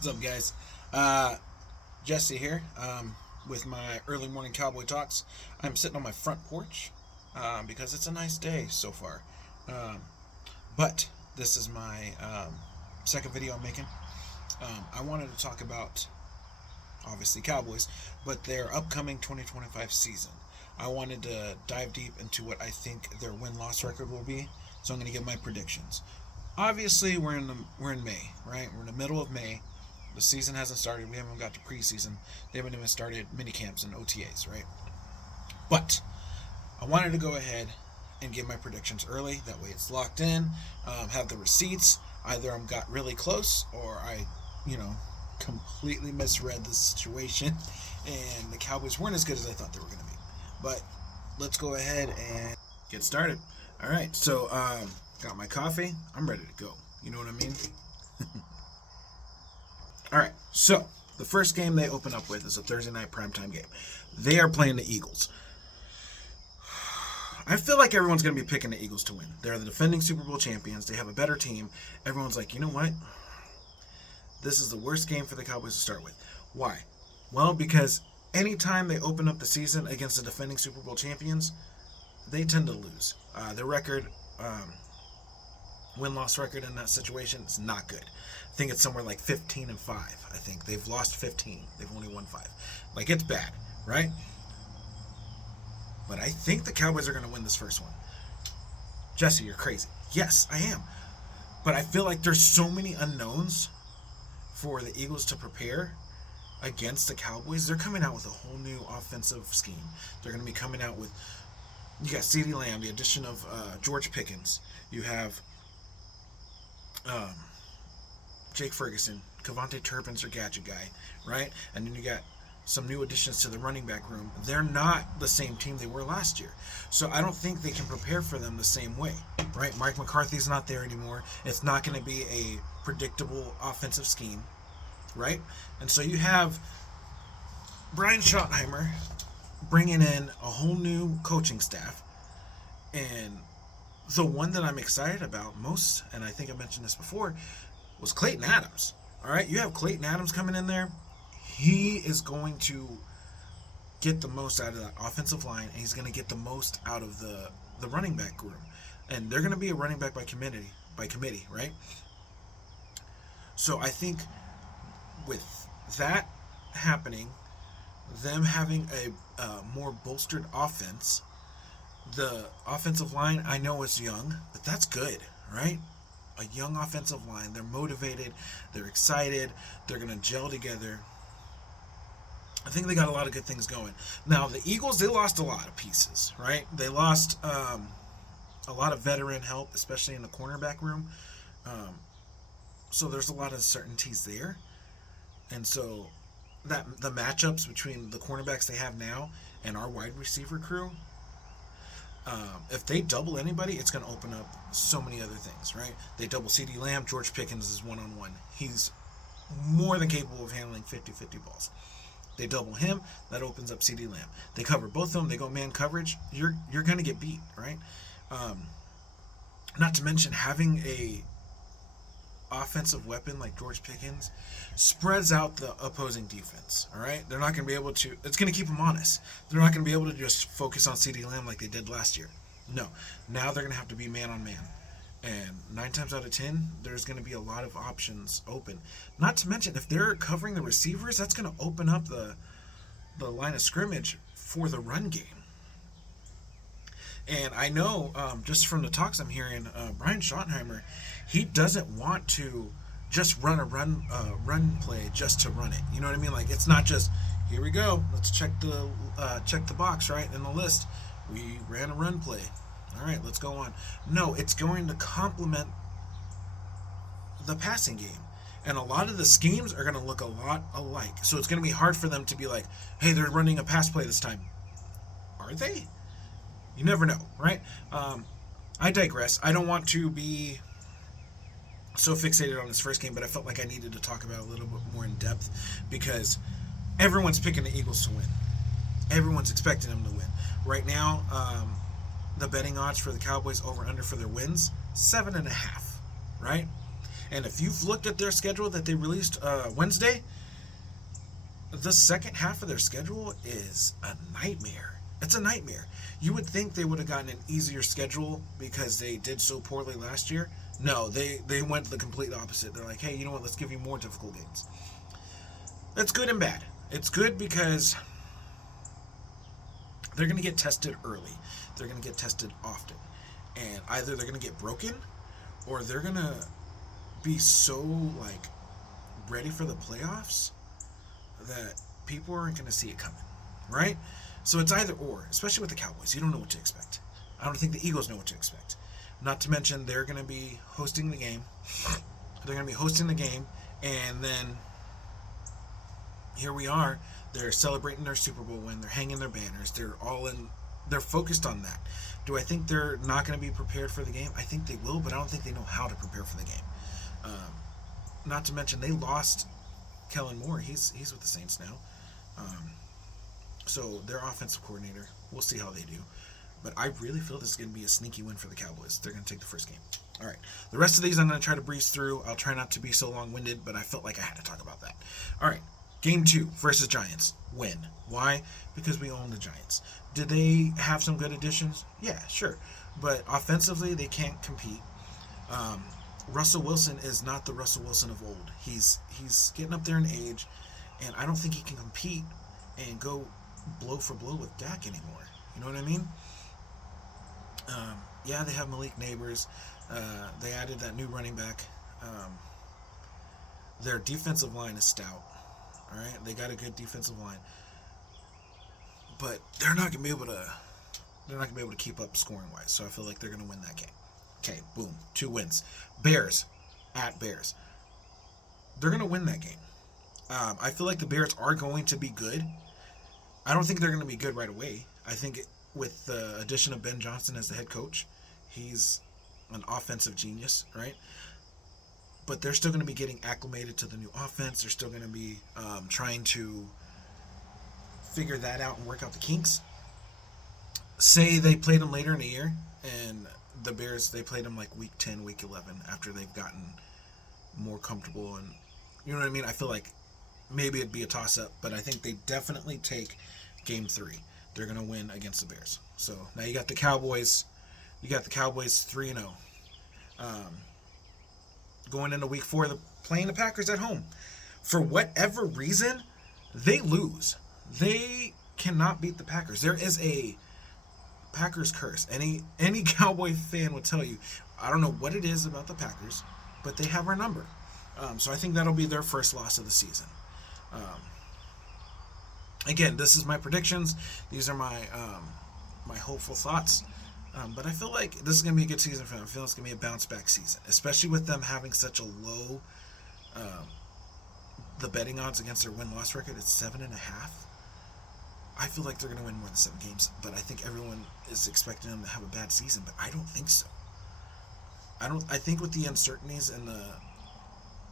What's up, guys? Jesse here with my early morning Cowboy talks. I'm sitting on my front porch because it's a nice day so far. Um, but this is my second video I'm making. I wanted to talk about, obviously, Cowboys, but their upcoming 2025 season. I wanted to dive deep into what I think their win-loss record will be, so I'm going to give my predictions. Obviously, we're in May, right? We're in the middle of May. The season hasn't started. We haven't got to preseason. They haven't even started mini camps and OTAs, right? But I wanted to go ahead and give my predictions early. That way, it's locked in. Have the receipts. Either I'm got really close, or I, completely misread the situation, and the Cowboys weren't as good as I thought they were going to be. But let's go ahead and get started. All right. So got my coffee. I'm ready to go. You know what I mean? All right, so the first game they open up with is a Thursday night primetime game. They are playing the Eagles. I feel like everyone's going to be picking the Eagles to win. They're the defending Super Bowl champions. They have a better team. Everyone's like, you know what? This is the worst game for the Cowboys to start with. Why? Well, because anytime they open up the season against the defending Super Bowl champions, they tend to lose. Their record, win-loss record in that situation is not good. I think it's somewhere like 15-5. I think they've lost 15. They've only won 5. Like, it's bad, right? But I think the Cowboys are going to win this first one. Jesse, you're crazy. Yes, I am. But I feel like there's so many unknowns for the Eagles to prepare against the Cowboys. They're coming out with a whole new offensive scheme. They're going to be coming out with, you got CeeDee Lamb, the addition of George Pickens. You have Jake Ferguson, Cavante Turpin's their gadget guy, right? And then you got some new additions to the running back room. They're not the same team they were last year. So I don't think they can prepare for them the same way, right? Mike McCarthy's not there anymore. It's not going to be a predictable offensive scheme, right? And so you have Brian Schottenheimer bringing in a whole new coaching staff. And the one that I'm excited about most, and I think I mentioned this before, was Clayton Adams. All right, you have Clayton Adams coming in there. He is going to get the most out of that offensive line, and he's going to get the most out of the running back room. And they're going to be a running back by committee, right? So I think with that happening, them having a more bolstered offense, the offensive line, I know is young, but that's good, right? A young offensive line. They're motivated. They're excited. They're going to gel together. I think they got a lot of good things going. Now, the Eagles, they lost a lot of pieces, right? They lost a lot of veteran help, especially in the cornerback room. So there's a lot of uncertainties there. And so that the matchups between the cornerbacks they have now and our wide receiver crew, if they double anybody, it's going to open up so many other things, right? They double CeeDee Lamb, George Pickens is one-on-one. He's more than capable of handling 50-50 balls. They double him, that opens up CeeDee Lamb. They cover both of them, they go man coverage, you're going to get beat, right? Not to mention having a offensive weapon like George Pickens spreads out the opposing defense, all right? They're not going to be able to, it's going to keep them honest. They're not going to be able to just focus on CeeDee Lamb like they did last year. No. Now they're going to have to be man on man. And 9 times out of 10, there's going to be a lot of options open. Not to mention, if they're covering the receivers, that's going to open up the line of scrimmage for the run game. And I know, just from the talks I'm hearing, Brian Schottenheimer, he doesn't want to just run a run play just to run it. You know what I mean? Like, it's not just, here we go, let's check the box, right, in the list. We ran a run play. All right, let's go on. No, it's going to complement the passing game. And a lot of the schemes are going to look a lot alike. So it's going to be hard for them to be like, hey, they're running a pass play this time. Are they? You never know, right? I digress. I don't want to be so fixated on this first game, but I felt like I needed to talk about it a little bit more in depth because everyone's picking the Eagles to win. Everyone's expecting them to win. Right now, the betting odds for the Cowboys over under for their wins, 7.5, right? And if you've looked at their schedule that they released Wednesday, the second half of their schedule is a nightmare. It's a nightmare. You would think they would have gotten an easier schedule because they did so poorly last year. No, they went the complete opposite. They're like, hey, you know what? Let's give you more difficult games. That's good and bad. It's good because they're going to get tested early. They're going to get tested often. And either they're going to get broken or they're going to be so, like, ready for the playoffs that people aren't going to see it coming, right? So it's either or, especially with the Cowboys. You don't know what to expect. I don't think the Eagles know what to expect. Not to mention they're going to be hosting the game. They're going to be hosting the game, and then here we are. They're celebrating their Super Bowl win. They're hanging their banners. They're focused on that. Do I think they're not going to be prepared for the game? I think they will, but I don't think they know how to prepare for the game. Not to mention they lost Kellen Moore. He's with the Saints now. So their offensive coordinator, we'll see how they do. But I really feel this is going to be a sneaky win for the Cowboys. They're going to take the first game. All right. The rest of these I'm going to try to breeze through. I'll try not to be so long-winded, but I felt like I had to talk about that. All right. Game 2 versus Giants. Win. Why? Because we own the Giants. Did they have some good additions? Yeah, sure. But offensively, they can't compete. Russell Wilson is not the Russell Wilson of old. He's getting up there in age, and I don't think he can compete and go blow for blow with Dak anymore. You know what I mean? Yeah, they have Malik Neighbors. They added that new running back. Their defensive line is stout. All right, they got a good defensive line, but they're not gonna be able to keep up scoring wise. So I feel like they're gonna win that game. Okay, boom, 2 wins. Bears at Bears. They're gonna win that game. I feel like the Bears are going to be good. I don't think they're going to be good right away. I think with the addition of Ben Johnson as the head coach, he's an offensive genius, right? But they're still going to be getting acclimated to the new offense. They're still going to be trying to figure that out and work out the kinks. Say they played them later in the year, and the Bears, they played them like week 10, week 11, after they've gotten more comfortable. And you know what I mean? I feel like maybe it'd be a toss-up, but I think they definitely take Game 3. They're going to win against the Bears. So now you got the Cowboys. You got the Cowboys 3-0. Going into Week 4, playing the Packers at home. For whatever reason, they lose. They cannot beat the Packers. There is a Packers curse. Any Cowboy fan would tell you, I don't know what it is about the Packers, but they have our number. So I think that'll be their first loss of the season. Again, this is my predictions. These are my hopeful thoughts. But I feel like this is going to be a good season for them. I feel it's going to be a bounce-back season, especially with them having such a low the betting odds against their win-loss record is 7.5. I feel like they're going to win more than 7 games, but I think everyone is expecting them to have a bad season, but I don't think so. I think with the uncertainties and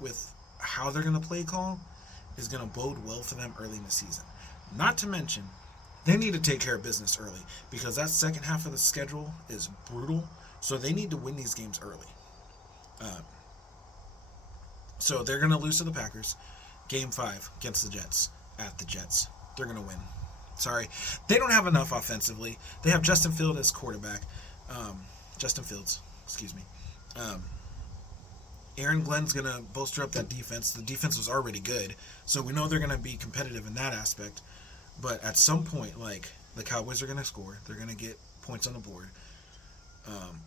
with how they're going to play call is going to bode well for them early in the season. Not to mention, they need to take care of business early because that second half of the schedule is brutal. So they need to win these games early. So they're going to lose to the Packers. Game 5 against the Jets. At the Jets. They're going to win. Sorry. They don't have enough offensively. They have Justin Fields as quarterback. Justin Fields. Excuse me. Aaron Glenn's going to bolster up that defense. The defense was already good. So we know they're going to be competitive in that aspect. But at some point, like, the Cowboys are going to score. They're going to get points on the board.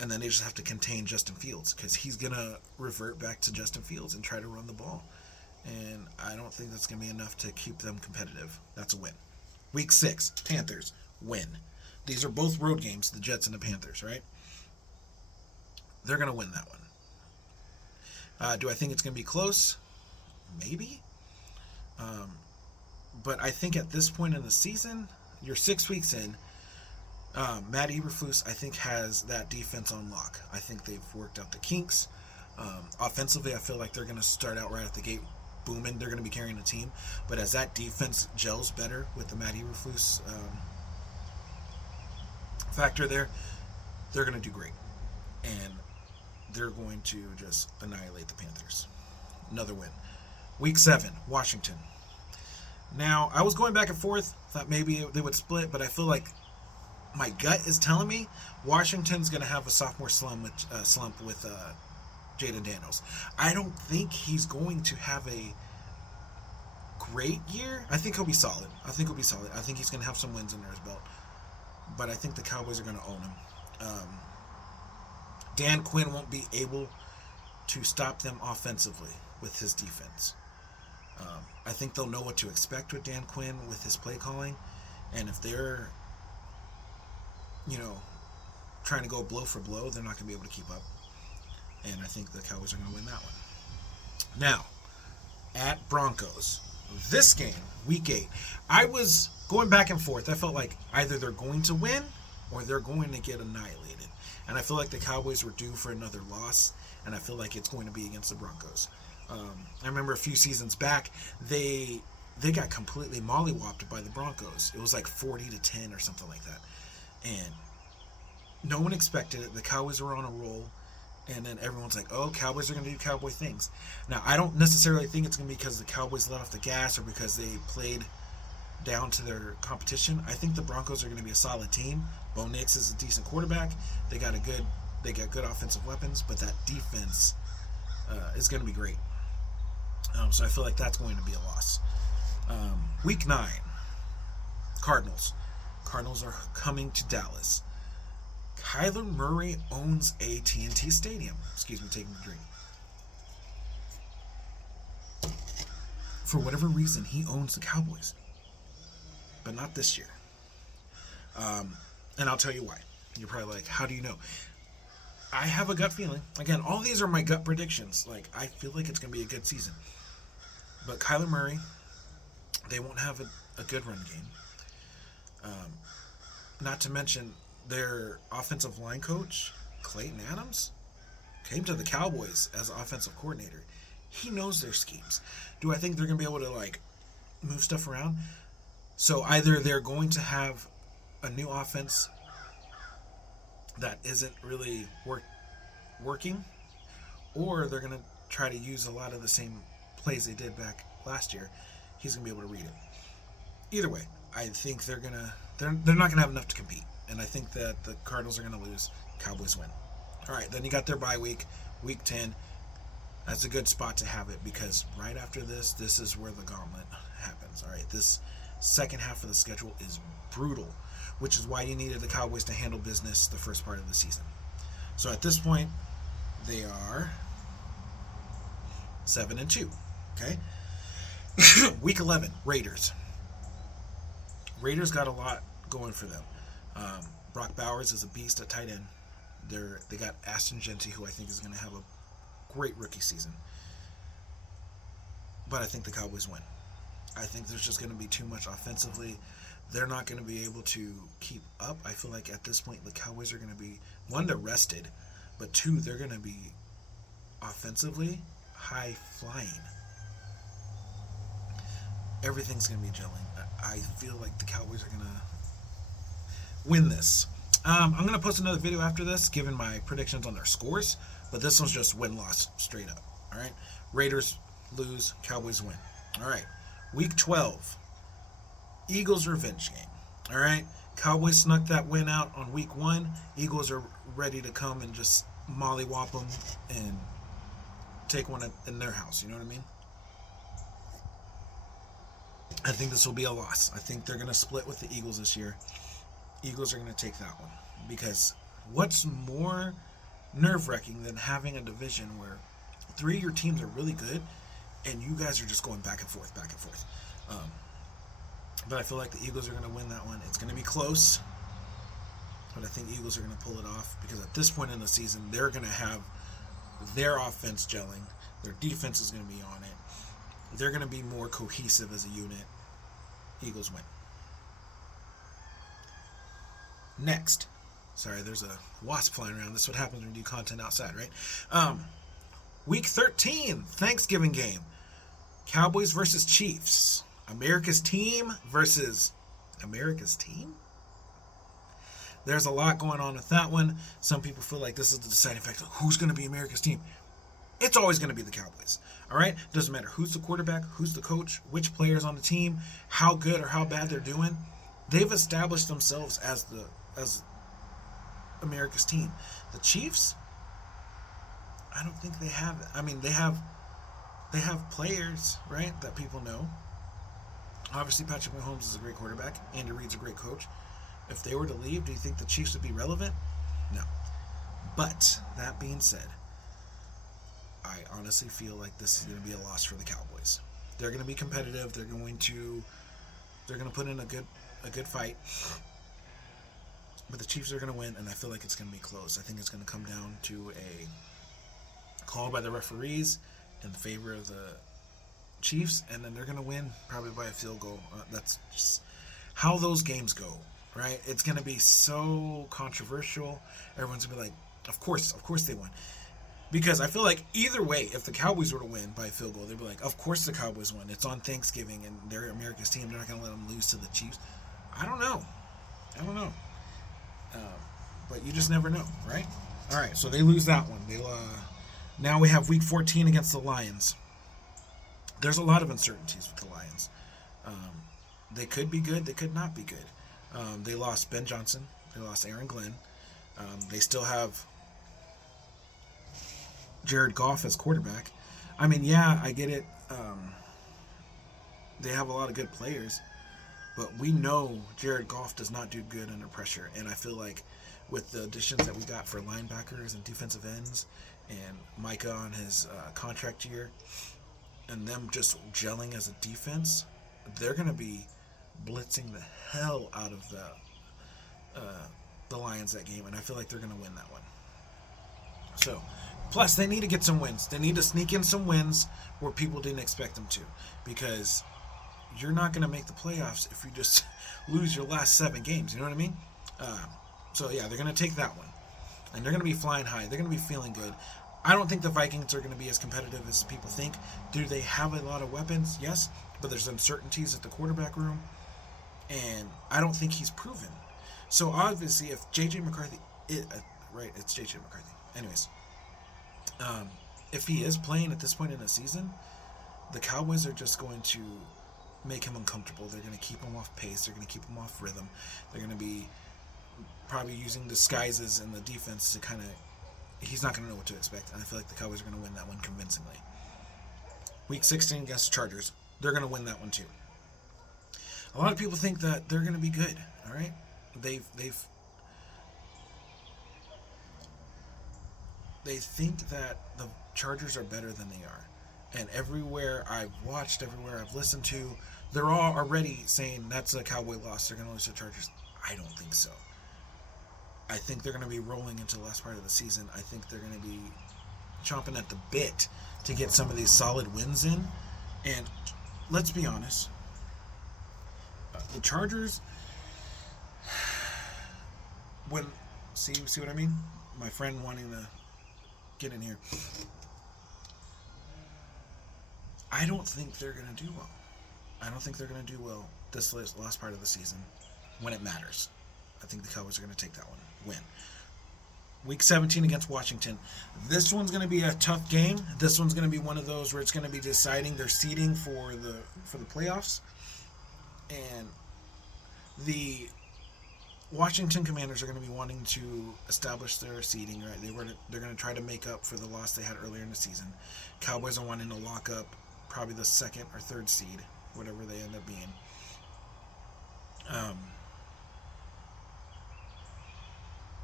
And then they just have to contain Justin Fields because he's going to revert back to Justin Fields and try to run the ball. And I don't think that's going to be enough to keep them competitive. That's a win. Week 6, Panthers, win. These are both road games, the Jets and the Panthers, right? They're going to win that one. Do I think it's going to be close? Maybe. But I think at this point in the season, you're 6 weeks in, Matt Eberflus, I think, has that defense on lock. I think they've worked out the kinks. Offensively, I feel like they're going to start out right at the gate booming. They're going to be carrying the team. But as that defense gels better with the Matt Eberflus factor there, they're going to do great. And they're going to just annihilate the Panthers. Another win. Week 7, Washington. Now, I was going back and forth. Thought maybe they would split, but I feel like my gut is telling me Washington's going to have a sophomore slump with Jaden Daniels. I don't think he's going to have a great year. I think he'll be solid. I think he's going to have some wins under his belt. But I think the Cowboys are going to own him. Dan Quinn won't be able to stop them offensively with his defense. I think they'll know what to expect with Dan Quinn with his play calling. And if they're, trying to go blow for blow, they're not going to be able to keep up. And I think the Cowboys are going to win that one. Now, at Broncos. This game, week 8, I was going back and forth. I felt like either they're going to win or they're going to get annihilated. And I feel like the Cowboys were due for another loss, and I feel like it's going to be against the Broncos. I remember a few seasons back, they got completely mollywopped by the Broncos. It was like 40-10 or something like that. And no one expected it. The Cowboys were on a roll. And then everyone's like, oh, Cowboys are going to do Cowboy things. Now, I don't necessarily think it's going to be because the Cowboys let off the gas or because they played down to their competition. I think the Broncos are going to be a solid team. Bo Nix is a decent quarterback. They got good offensive weapons, but that defense is going to be great. So I feel like that's going to be a loss. Week 9, Cardinals. Cardinals are coming to Dallas. Kyler Murray owns AT&T Stadium. Excuse me, taking a drink. For whatever reason, he owns the Cowboys. But not this year. And I'll tell you why. You're probably like, how do you know? I have a gut feeling. Again, all these are my gut predictions. Like, I feel like it's going to be a good season. But Kyler Murray, they won't have a good run game. Not to mention, their offensive line coach, Clayton Adams, came to the Cowboys as offensive coordinator. He knows their schemes. Do I think they're going to be able to, move stuff around? So either they're going to have a new offense that isn't really working, or they're going to try to use a lot of the same plays they did back last year. He's going to be able to read it. Either way, I think they're not going to have enough to compete. And I think that the Cardinals are going to lose. Cowboys win. All right, then you got their bye week, week 10. That's a good spot to have it because right after this is where the gauntlet happens. All right, this second half of the schedule is brutal, which is why you needed the Cowboys to handle business the first part of the season. So at this point, they are 7-2. Okay. Week 11, Raiders. Raiders got a lot going for them. Brock Bowers is a beast at tight end. They got Ashton Genty, who I think is going to have a great rookie season. But I think the Cowboys win. I think there's just going to be too much offensively. They're not going to be able to keep up. I feel like at this point the Cowboys are going to be, one, they're rested, but two, they're going to be offensively high flying. Everything's going to be gelling. I feel like the Cowboys are going to win this. I'm going to post another video after this giving my predictions on their scores, but this one's just win-loss straight up. All right, Raiders lose, Cowboys win. All right, week 12, Eagles revenge game. All right, Cowboys snuck that win out on week 1. Eagles are ready to come and just mollywop them and take one in their house. You know what I mean? I think this will be a loss. I think they're going to split with the Eagles this year. Eagles are going to take that one. Because what's more nerve-wracking than having a division where 3 of your teams are really good and you guys are just going back and forth. But I feel like the Eagles are going to win that one. It's going to be close, but I think Eagles are going to pull it off because at this point in the season, they're going to have their offense gelling. Their defense is going to be on it. They're going to be more cohesive as a unit. Eagles win. Next. Sorry, there's a wasp flying around. This is what happens when you do content outside, right? Week 13, Thanksgiving game. Cowboys versus Chiefs. America's team versus America's team? there's a lot going on with that one. Some people feel like this is the deciding factor. Who's going to be America's team? It's always going to be the Cowboys. All right? Doesn't matter who's the quarterback, who's the coach, which players on the team, how good or how bad they're doing. They've established themselves as America's team. The Chiefs, I don't think they have it. I mean, they have players, right, that people know. Obviously, Patrick Mahomes is a great quarterback. Andy Reid's a great coach. If they were to leave, do you think the Chiefs would be relevant? No. But that being said, I honestly feel like this is going to be a loss for the Cowboys. They're going to be competitive. They're going to put in a good fight. But the Chiefs are going to win, and I feel like it's going to be close. I think it's going to come down to a call by the referees in favor of the Chiefs, and then they're going to win probably by a field goal. That's just how those games go, right? It's going to be so controversial. Everyone's going to be like, of course they won. Because I feel like either way, if the Cowboys were to win by a field goal, they'd be like, of course the Cowboys won. It's on Thanksgiving, and they're America's team. They're not going to let them lose to the Chiefs. I don't know. But you just never know, right? All right, so they lose that one. Now we have Week 14 against the Lions. There's a lot of uncertainties with the Lions. They could be good. They could not be good. They lost Ben Johnson. They lost Aaron Glenn. They still have Jared Goff as quarterback. I mean, yeah, I get it. They have a lot of good players. But we know Jared Goff does not do good under pressure. And I feel like with the additions that we got for linebackers and defensive ends and Micah on his contract year and them just gelling as a defense, they're going to be blitzing the hell out of the Lions that game. And I feel like they're going to win that one. So, plus they need to get some wins. They need to sneak in some wins where people didn't expect them to. Because you're not going to make the playoffs if you just lose your last 7 games. You know what I mean? So, yeah, they're going to take that one. And they're going to be flying high. They're going to be feeling good. I don't think the Vikings are going to be as competitive as people think. Do they have a lot of weapons? Yes. But there's uncertainties at the quarterback room. And I don't think he's proven. So, obviously, if J.J. McCarthy... right, it's J.J. McCarthy. Anyways. If he is playing at this point in the season, the Cowboys are just going to make him uncomfortable. They're going to keep him off pace. They're going to keep him off rhythm. They're going to be probably using disguises in the defense to kind of... He's not going to know what to expect. And I feel like the Cowboys are going to win that one convincingly. Week 16 against the Chargers. They're going to win that one too. A lot of people think that they're going to be good. All right? They think that the Chargers are better than they are. And everywhere I've watched, everywhere I've listened to, they're all already saying that's a Cowboy loss. They're going to lose to the Chargers. I don't think so. I think they're going to be rolling into the last part of the season. I think they're going to be chomping at the bit to get some of these solid wins in. And let's be honest. The Chargers, see what I mean? My friend wanting to get in here. I don't think they're going to do well. I don't think they're going to do well this last part of the season when it matters. I think the Cowboys are going to take that one. Win. Week 17 against Washington. This one's going to be a tough game. This one's going to be one of those where it's going to be deciding their seeding for the playoffs. And the Washington Commanders are going to be wanting to establish their seeding, right? They're going to try to make up for the loss they had earlier in the season. Cowboys are wanting to lock up probably the 2nd or 3rd seed, whatever they end up being.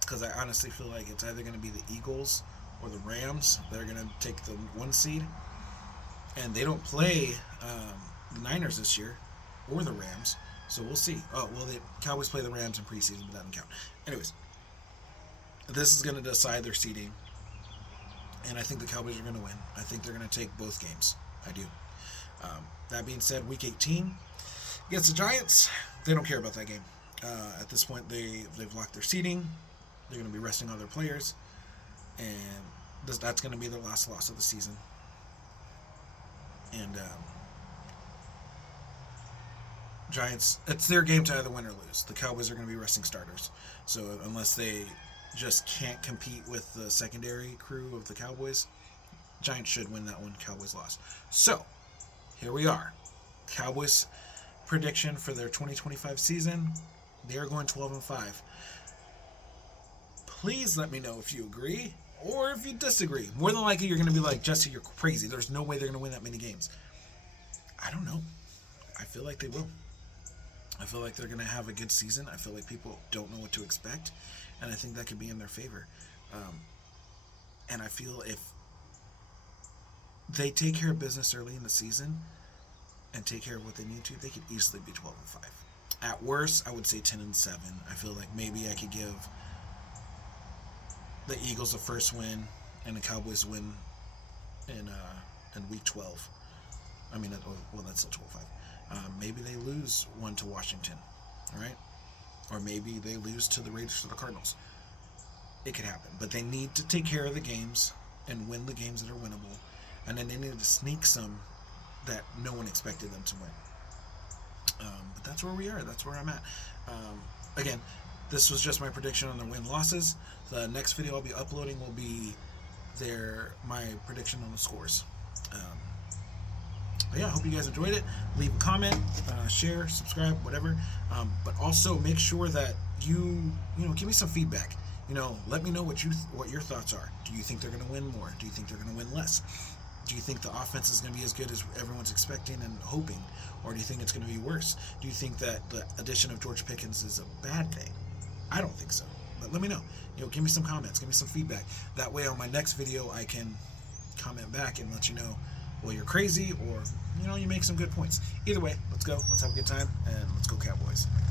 Because I honestly feel like it's either going to be the Eagles or the Rams that are going to take the 1 seed. And they don't play the Niners this year or the Rams. So we'll see. Oh, well, the Cowboys play the Rams in preseason, but that doesn't count. Anyways, this is going to decide their seeding. And I think the Cowboys are going to win. I think they're going to take both games. I do. That being said, Week 18 against the Giants, they don't care about that game. At this point, they've locked their seeding. They're going to be resting all their players. And that's going to be their last loss of the season. And Giants, it's their game to either win or lose. The Cowboys are going to be resting starters. So unless they just can't compete with the secondary crew of the Cowboys, Giants should win that one. Cowboys lost. So here we are. Cowboys prediction for their 2025 season. They are going 12-5. Please let me know if you agree or if you disagree. More than likely, you're going to be like, Jesse, you're crazy. There's no way they're going to win that many games. I don't know. I feel like they will. I feel like they're going to have a good season. I feel like people don't know what to expect, and I think that could be in their favor. And I feel if they take care of business early in the season and take care of what they need to, they could easily be 12-5. At worst, I would say 10-7. I feel like maybe I could give the Eagles a first win and the Cowboys win in week 12. I mean, well, that's still 12-5. Maybe they lose one to Washington, all right? Or maybe they lose to the Raiders or the Cardinals. It could happen. But they need to take care of the games and win the games that are winnable. And then they need to sneak some that no one expected them to win. But that's where we are. That's where I'm at. Again, this was just my prediction on the win-losses. The next video I'll be uploading will be my prediction on the scores. But yeah, I hope you guys enjoyed it. Leave a comment, share, subscribe, whatever. But also make sure that you give me some feedback. Let me know what your thoughts are. Do you think they're going to win more? Do you think they're going to win less? Do you think the offense is going to be as good as everyone's expecting and hoping? Or do you think it's going to be worse? Do you think that the addition of George Pickens is a bad thing? I don't think so. But let me know. Give me some comments. Give me some feedback. That way on my next video I can comment back and let you know, well, you're crazy, or you make some good points. Either way, let's go. Let's have a good time, and let's go Cowboys.